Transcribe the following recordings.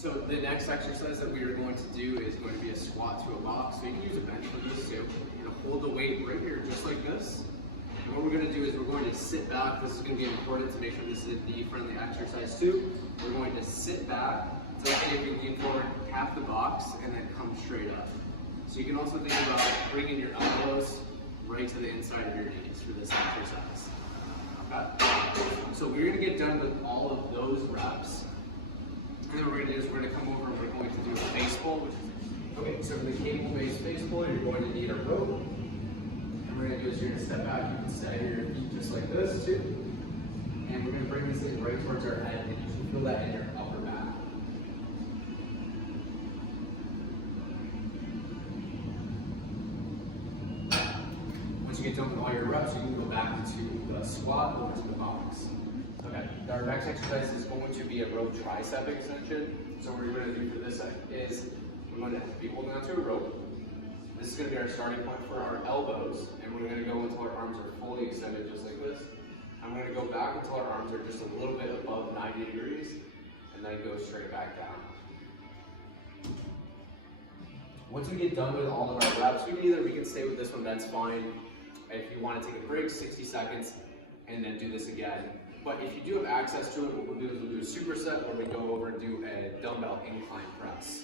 So the next exercise that we are going to do is going to be a squat to a box. So you can use a bench for this too. You're going to hold the weight right here just like this. And what we're going to do is we're going to sit back. This is going to be important to make sure this is a knee-friendly exercise too. We're going to sit back. So if you lean forward, tap the box, and then come straight up. So you can also think about bringing your elbows right to the inside of your knees for this exercise. Okay? So we're going to get done with all of those reps. And then what we're going to do is we're going to come over and we're going to do a face pull, which is, okay, so for the cable-based face pull, you're going to need a rope. And what we're going to do is you're going to step back, you can stagger your feet just like this too. And we're going to bring this thing right towards our head, and you can feel that in your upper back. Once you get done with all your reps, you can go back to the squat or to the box. Okay, our next exercise is going to be a rope tricep extension. So what we're going to do for this is we're going to be holding onto a rope. This is going to be our starting point for our elbows, and we're going to go until our arms are fully extended just like this. I'm going to go back until our arms are just a little bit above 90 degrees, and then go straight back down. Once we get done with all of our reps, we can stay with this one, that's fine. If you want to take a break, 60 seconds, and then do this again. But if you do have access to it, what we'll do is we'll do a superset where we go over and do a dumbbell incline press.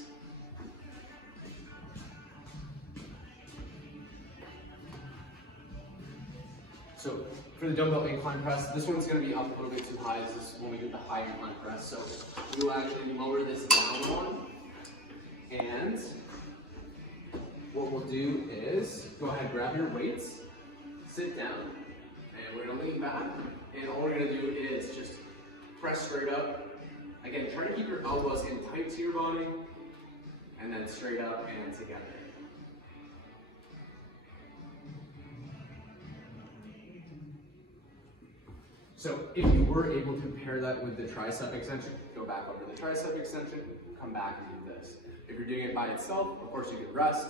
So for the dumbbell incline press, this one's going to be up a little bit too high. This is when we do the high incline press. So we will actually lower this down one. And what we'll do is go ahead and grab your weights, sit down, and we're going to lean back. And all we're going to do is just press straight up. Again, try to keep your elbows in tight to your body, and then straight up and together. So if you were able to pair that with the tricep extension, go back over the tricep extension, come back and do this. If you're doing it by itself, of course you could rest,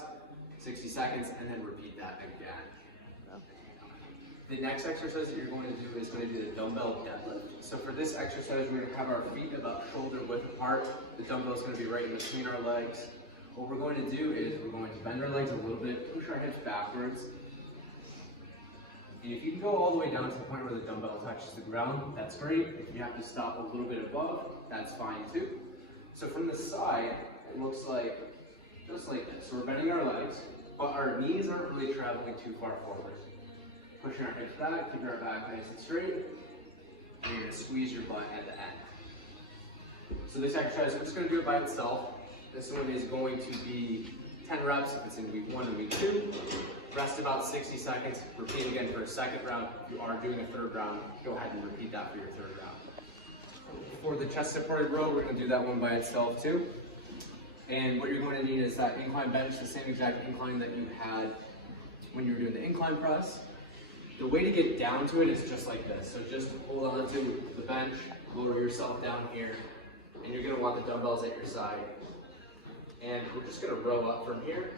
60 seconds, and then repeat that again. The next exercise that you're going to do is going to be the dumbbell deadlift. So for this exercise, we're going to have our feet about shoulder width apart. The dumbbell is going to be right in between our legs. What we're going to do is we're going to bend our legs a little bit, push our hips backwards. And if you can go all the way down to the point where the dumbbell touches the ground, that's great. If you have to stop a little bit above, that's fine too. So from the side, it looks like just like this. So we're bending our legs, but our knees aren't really traveling too far forward. Pushing our hips back, keeping our back nice and straight, and you're going to squeeze your butt at the end. So this exercise, we're just going to do it by itself. This one is going to be 10 reps if it's in week 1 and week 2. Rest about 60 seconds, repeat again for a second round. If you are doing a third round, go ahead and repeat that for your third round. For the chest supported row, we're going to do that one by itself too. And what you're going to need is that incline bench, the same exact incline that you had when you were doing the incline press. The way to get down to it is just like this. So just hold on to the bench, lower yourself down here, and you're going to want the dumbbells at your side. And we're just going to row up from here.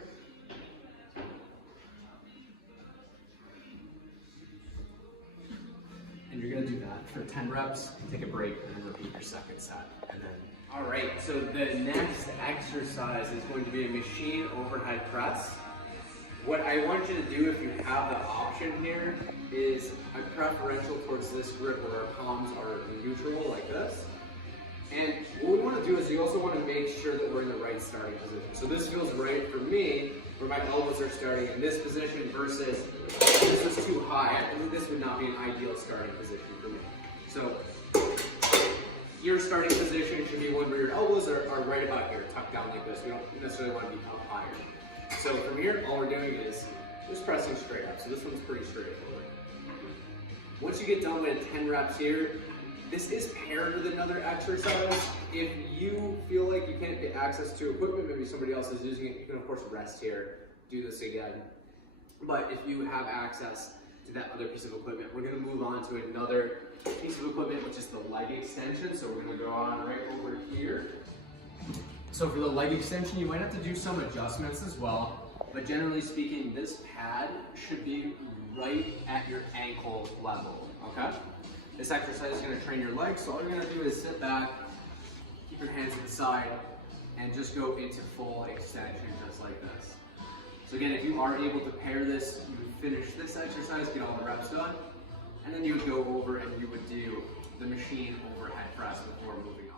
And you're going to do that for 10 reps, take a break, and then repeat your second set. And then, all right, so the next exercise is going to be a machine overhead press. What I want you to do, if you have the option here, is a preferential towards this grip where our palms are neutral like this. And what we want to do is you also want to make sure that we're in the right starting position. So this feels right for me, where my elbows are starting in this position versus this is too high. I think this would not be an ideal starting position for me. So your starting position should be one where your elbows are right about here, tucked down like this. We don't necessarily want to be up higher. So from here, all we're doing is just pressing straight up. So this one's pretty straightforward. Once you get done with 10 reps here, this is paired with another exercise. If you feel like you can't get access to equipment, maybe somebody else is using it, you can of course rest here, do this again. But if you have access to that other piece of equipment, we're gonna move on to another piece of equipment, which is the leg extension. So we're gonna go on right over here. So for the leg extension, you might have to do some adjustments as well, but generally speaking, this pad should be right at your ankle level, okay? This exercise is going to train your legs, so all you're going to do is sit back, keep your hands to the side, and just go into full extension just like this. So again, if you are able to pair this, you would finish this exercise, get all the reps done, and then you would go over and you would do the machine overhead press before moving on.